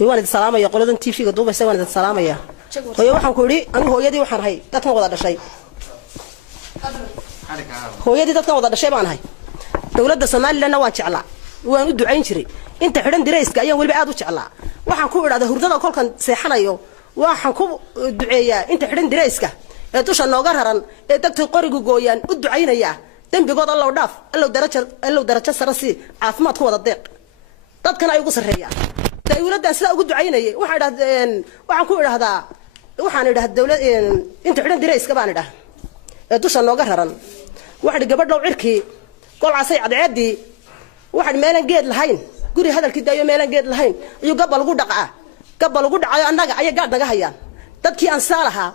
وأنا السلام يا قولوا أنت في قدوم بس وأنا السلام يا هو يوحنا كوري أنا هو يدي وحنا هاي ده كم وضع شيء هو يدي ده كم وضع شيء ما هاي دولة الصومال لنا وانشعلا وندو عين شري أنت حرن دريسك أيام والبعاد وشعلا وحنا كور هذا هردنا كل كان سيحنا يو وحنا كور دعية أنت حرن دريسك توش النوجرهرن دكتور قريق جويان ودعينا يا دم بيقول الله وداف الله درجة سرسي عافمات هو الضيق dad kan ay ugu sareeyaan dawladda sida ugu ducaynayay waxa idhaahdeen waxaan ku idhaahdaa waxaan idhaahdaa dawlad inta xiran dirayska baan idhaah ee dusha nooga raran waxa gabadh cirkii qol casay cadceedii waxa meelan geed lahayn guri hadalkii daayo meelan geed lahayn iyo gabal ugu dhacayo annaga ay gaad naga hayaan dadkii aan saalaha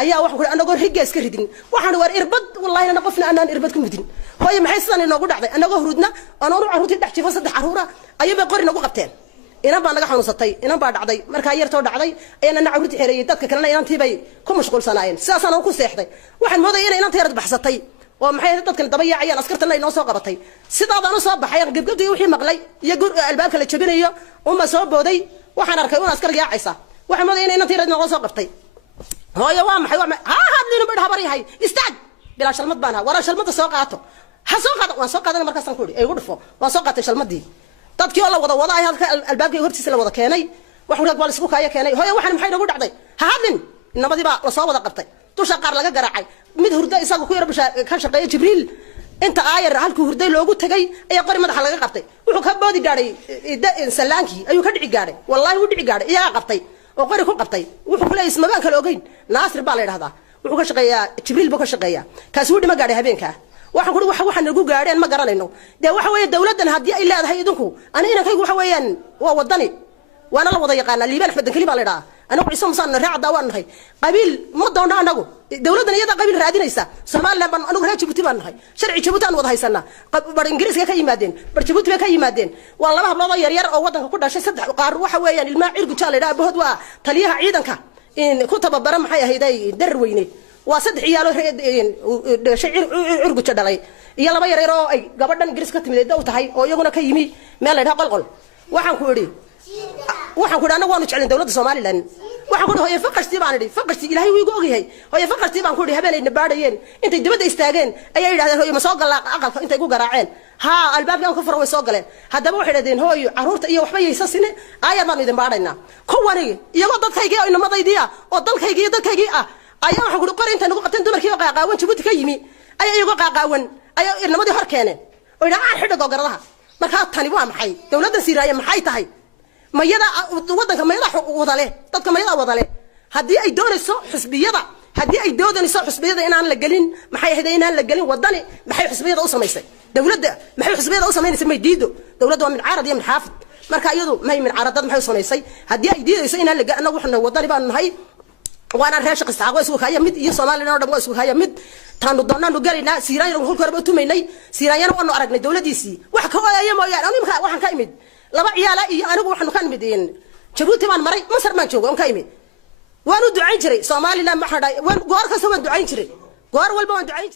ayaa waxa ku anagoo rigees ka ridin waxaan war irbad wallahi ana qofna aanan irbad ku mudin hooyo maxay sidan inoogu dhacday anagoo hurudna anoonu caruurtii dhax jifa saddex caruura ayay qori nagu qabteen inaan baa naga xanuunsatay inaan baa dhacday marka yartoo dhacday ayaan caruurtii xereeyay dadka kalena inantii bay ku mashquulsanaayeen sidaas aan ku seexday waxaan moodayay inaan inantii yarad baxsatay oo maxay dadkan daba yaacayaan askartana inoo soo qabatay sidaadaan soo baxay gabgabtii wixii maqlay iyo albaabka la jabinayo uma soo booday waxaan arkay una askar yaacaysa waxaan moodayay inantii yarad inoo soo qabtay هاي وام حيوان هذا اللي نبدأ هبري هاي استعد بلا شلمت بانها ورا شلمت ساقاته وساقات أنا مركز تنقولي أي غرفة وساقات شلمت دي تبكي والله وضع هذا الباب يهرب تسلا وضع كاني وحولك بالسبوك هاي كاني هاي واحد محيد أقول عضي هذن إنما دي بقى رصاوة قبطي توشقار لقى جرعي مد هردا يساقو كير بش كان شقي جبريل أنت آير هالك هردا لو قلت تجي أي قري مدح لقى قبطي وحوك هبادي جاري سلانكي أيو كدعي جاري والله ودعي جاري يا قبطي وقري كل قبطي وحول اسمه بان كالوجين ناصر بالي هذا وحول شقيا جبريل بكر شقيا كاسود ما قاري هبينك waxaan ku waxaan ugu gaareen ma garanayno de waxa weeye dawladdan hadii ay leedahay idinku aniga kaygu waxa weeyaan waa wadani waana la wada yaqaan liibaan axmed kaliba la yiraahdo anagu ciiso musan raacda waan nahay qabiil ma doona anagu dawladdan iyada qabiil raadinaysa Soomaaliland baan anagu reer Djibouti baan nahay sharci Djibouti aan wada haysana bar Ingiriiska ka yimaadeen bar Djibouti ka yimaadeen waa laba hablood yar yar oo wadanka ku dhashay saddex qaar waxa weeyaan ilma cirgu jaal ila bahod waa taliyaha ciidanka in ku tababara maxay ahayd darweyne وصدق عياله شيء عرق جدلي يلا ما يريرو أي قبضنا نجلس كتمي ده وتهاي أو يقولنا كيمي ما له قلقل وحن كوري أنا وانو تعلن دولة الصومال لأن وحن كوري هي فقش تبان لي فقش تيجي هاي ويجوجي هي فقش تبان كوري هبل إن بعدين أنت دبده يستاجن أي هذا هو مساق الله أقل أنت يقول قراعين ها الباب يوم كفر ويساق له هذا مو حدين هو عروت أيه وحبي يسسنه أيه ما نيدم بعدنا كواني يلا ضل كيجي إنه ما ضيديا وضل كيجي ayaa waxa ku qorin inta nagu qabtan dumarkii qaaqaawan Djibouti ka yimi ayaa iyagu qaaqaawan ayaa irnamadii hor keeneen oo ilaa xidho gogaradaha marka tani waa maxay dawladda Siiraaya maxay tahay mayada wadanka mayada wadale dadka mayada wadale hadii ay doonayso xisbiyada inaan la galin maxay ahayd inaan la galin wadani maxay xisbiyada u samaysay dawladda maxay xisbiyada u samaynaysaa may diido dawladda waa min caarad iyo min xaafid marka iyadu may min caaradad maxay u samaysay hadii ay diidayso inaan la anagu waxna wadani baan nahay وانا راشق استعاقوا اسوق هيا مد يا Soomaaliland oo dhan waa isku haya mid taanu doonaan u galina Siiraayana wuxuu korba tumaynay Siiraayana waanu aragnay dawladiisii wax ka waayay mooyaan aniga waxaan ka imid laba ciyaala iyo anigu waxaanu ka imideen Djibouti baan maray Masar ma joogo aan ka imid waanu ducayn jiray Soomaaliland ma xaday waan goor ka soo ducayn jiray goor walba waan ducayn